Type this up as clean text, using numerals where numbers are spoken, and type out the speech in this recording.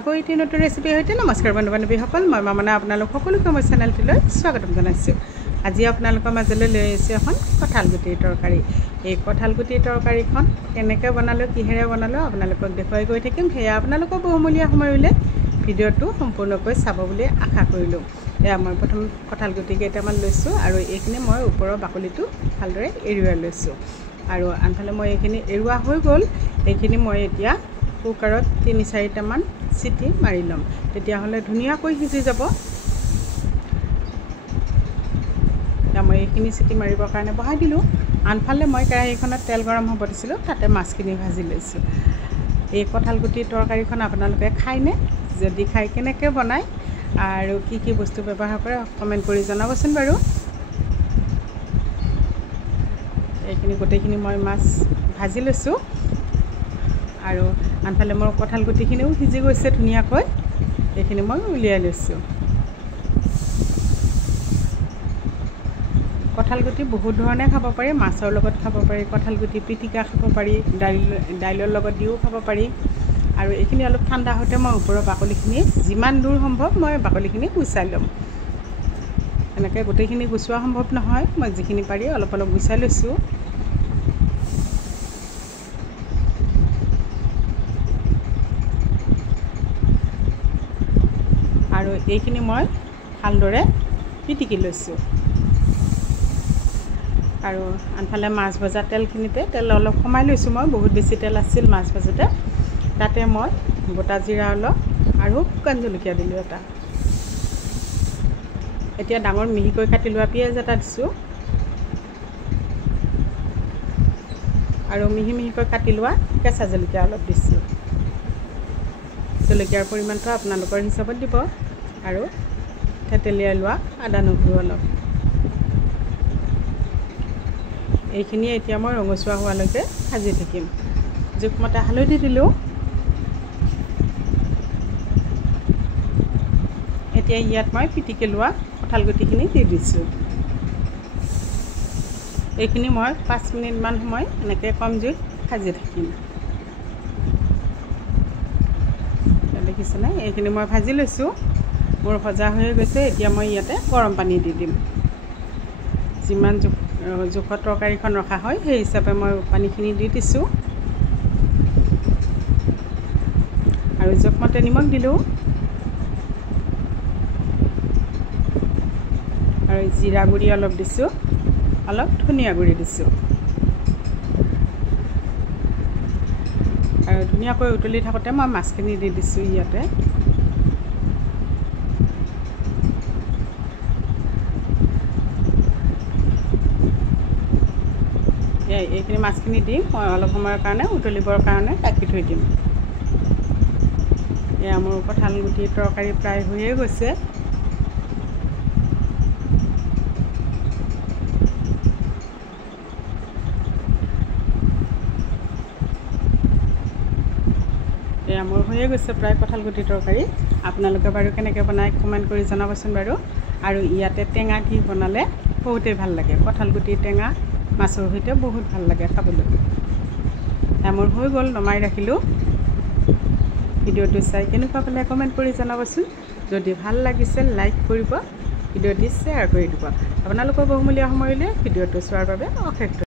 আকৌ এটি নতুন ৰেচিপি হৈতে নমস্কাৰ বন্ধু বান্ধৱীসকল মই মামনা আপোনালোক সকলোকে মই চেনেলটিলৈ স্বাগতম জনাইছোঁ। আজি আপোনালোকৰ মাজলৈ লৈ আহিছোঁ এখন কঁঠাল গুটিৰ তৰকাৰী। এই কঁঠাল গুটিৰ তৰকাৰীখন কেনেকৈ বনালোঁ কিহেৰে বনালোঁ আপোনালোকক দেখুৱাই গৈ থাকিম। সেয়া আপোনালোকৰ বহুমূলীয়া সময় উলিয়াই ভিডিঅ'টো সম্পূৰ্ণকৈ চাব বুলি আশা কৰিলোঁ। এয়া মই প্ৰথম কঁঠাল গুটি কেইটামান লৈছোঁ আৰু এইখিনি মই ওপৰৰ বাকলিটো ভালদৰে এৰুৱাই লৈছোঁ। আৰু আনফালে মই এইখিনি এৰুৱা হৈ গ'ল। এইখিনি মই এতিয়া কুকাৰত ৩-৪টামান চিটি মাৰি ল'ম, তেতিয়াহ'লে ধুনীয়াকৈ সিজি যাব। এতিয়া মই এইখিনি চিটি মাৰিবৰ কাৰণে বহাই দিলোঁ। আনফালে মই কেৰাহীখনত তেল গৰম হ'ব দিছিলোঁ, তাতে মাছখিনি ভাজি লৈছোঁ। এই কঁঠাল গুটিৰ তৰকাৰীখন আপোনালোকে খায়নে? যদি খায় কেনেকৈ বনায় আৰু কি কি বস্তু ব্যৱহাৰ কৰে কমেণ্ট কৰি জনাবচোন বাৰু। এইখিনি গোটেইখিনি মই মাছ ভাজি লৈছোঁ আৰু আনফালে মোৰ কঁঠাল গুটিখিনিও সিজি গৈছে ধুনীয়াকৈ। এইখিনি মই উলিয়াই লৈছোঁ। কঁঠাল গুটি বহুত ধৰণে খাব পাৰি, মাছৰ লগত খাব পাৰি, কঁঠাল গুটি পিটিকা খাব পাৰি, দাইলৰ লগত দিও খাব পাৰি। আৰু এইখিনি অলপ ঠাণ্ডা হওঁতে মই ওপৰৰ বাকলিখিনি যিমান দূৰ সম্ভৱ মই বাকলিখিনি গুচাই ল'ম। এনেকৈ গোটেইখিনি গুচোৱা সম্ভৱ নহয়, মই যিখিনি পাৰি অলপ অলপ গুচাই লৈছোঁ। আৰু এইখিনি মই ভালদৰে পিটিকি লৈছোঁ। আৰু আনফালে মাছ ভজা তেলখিনিতে তেল অলপ কমাই লৈছোঁ মই, বহুত বেছি তেল আছিল মাছ ভাজোঁতে। তাতে মই গোটা জিৰা অলপ আৰু শুকান জলকীয়া দিলোঁ এটা। এতিয়া ডাঙৰ মিহিকৈ কাটি লোৱা পিঁয়াজ এটা দিছোঁ আৰু মিহি মিহিকৈ কাটি লোৱা কেঁচা জলকীয়া অলপ দিছোঁ। জলকীয়াৰ পৰিমাণটো আপোনালোকৰ হিচাপত দিব। আৰু থেতেলিয়াই লোৱা আদা নহৰু অলপ। এইখিনি এতিয়া মই ৰঙচুৱা হোৱালৈকে ভাজি থাকিম। জোখমতে হালধি দিলোঁ। এতিয়া ইয়াত মই পিটিকি লোৱা কঁঠাল গুটিখিনি দি দিছোঁ। এইখিনি মই 5 মিনিটমান সময় এনেকৈ কম জুইত ভাজি থাকিম। দেখিছেনে? এইখিনি মই ভাজি লৈছোঁ, মোৰ ভজা হৈ গৈছে। এতিয়া মই ইয়াতে গৰম পানী দি দিম। যিমান জোখত তৰকাৰীখন ৰখা হয় সেই হিচাপে মই পানীখিনি দি দিছোঁ। আৰু জোখমতে নিমখ দিলোঁ আৰু জিৰা গুড়ি অলপ দিছোঁ, অলপ ধনিয়া গুড়ি দিছোঁ। আৰু ধুনীয়াকৈ উতলি থাকোঁতে মই মাছখিনি দি দিছোঁ ইয়াতে। এইখিনি মাছখিনি দি মই অলপ সময়ৰ কাৰণে উতলিবৰ কাৰণে ঢাকি থৈ দিম। এয়া মোৰ কঁঠাল গুটিৰ তৰকাৰী প্ৰায় হৈয়ে গৈছে। এয়া মোৰ হৈয়ে গৈছে প্ৰায় কঁঠাল গুটিৰ তৰকাৰী। আপোনালোকে বাৰু কেনেকৈ বনায় কমেণ্ট কৰি জনাবচোন বাৰু। আৰু ইয়াতে টেঙা দি বনালে বহুতেই ভাল লাগে। কঁঠাল গুটিৰ টেঙা মাছৰ সৈতে বহুত ভাল লাগে খাবলৈ। মোৰ হৈ গ'ল, নমাই ৰাখিলোঁ। ভিডিঅ'টো চাই কেনেকুৱা পালে কমেণ্ট কৰি জনাবচোন। যদি ভাল লাগিছে লাইক কৰিব, ভিডিঅ'টি শ্বেয়াৰ কৰি দিব। আপোনালোকৰ বহুমূলীয়া সময় উলিয়াই ভিডিঅ'টো চোৱাৰ বাবে অশেষ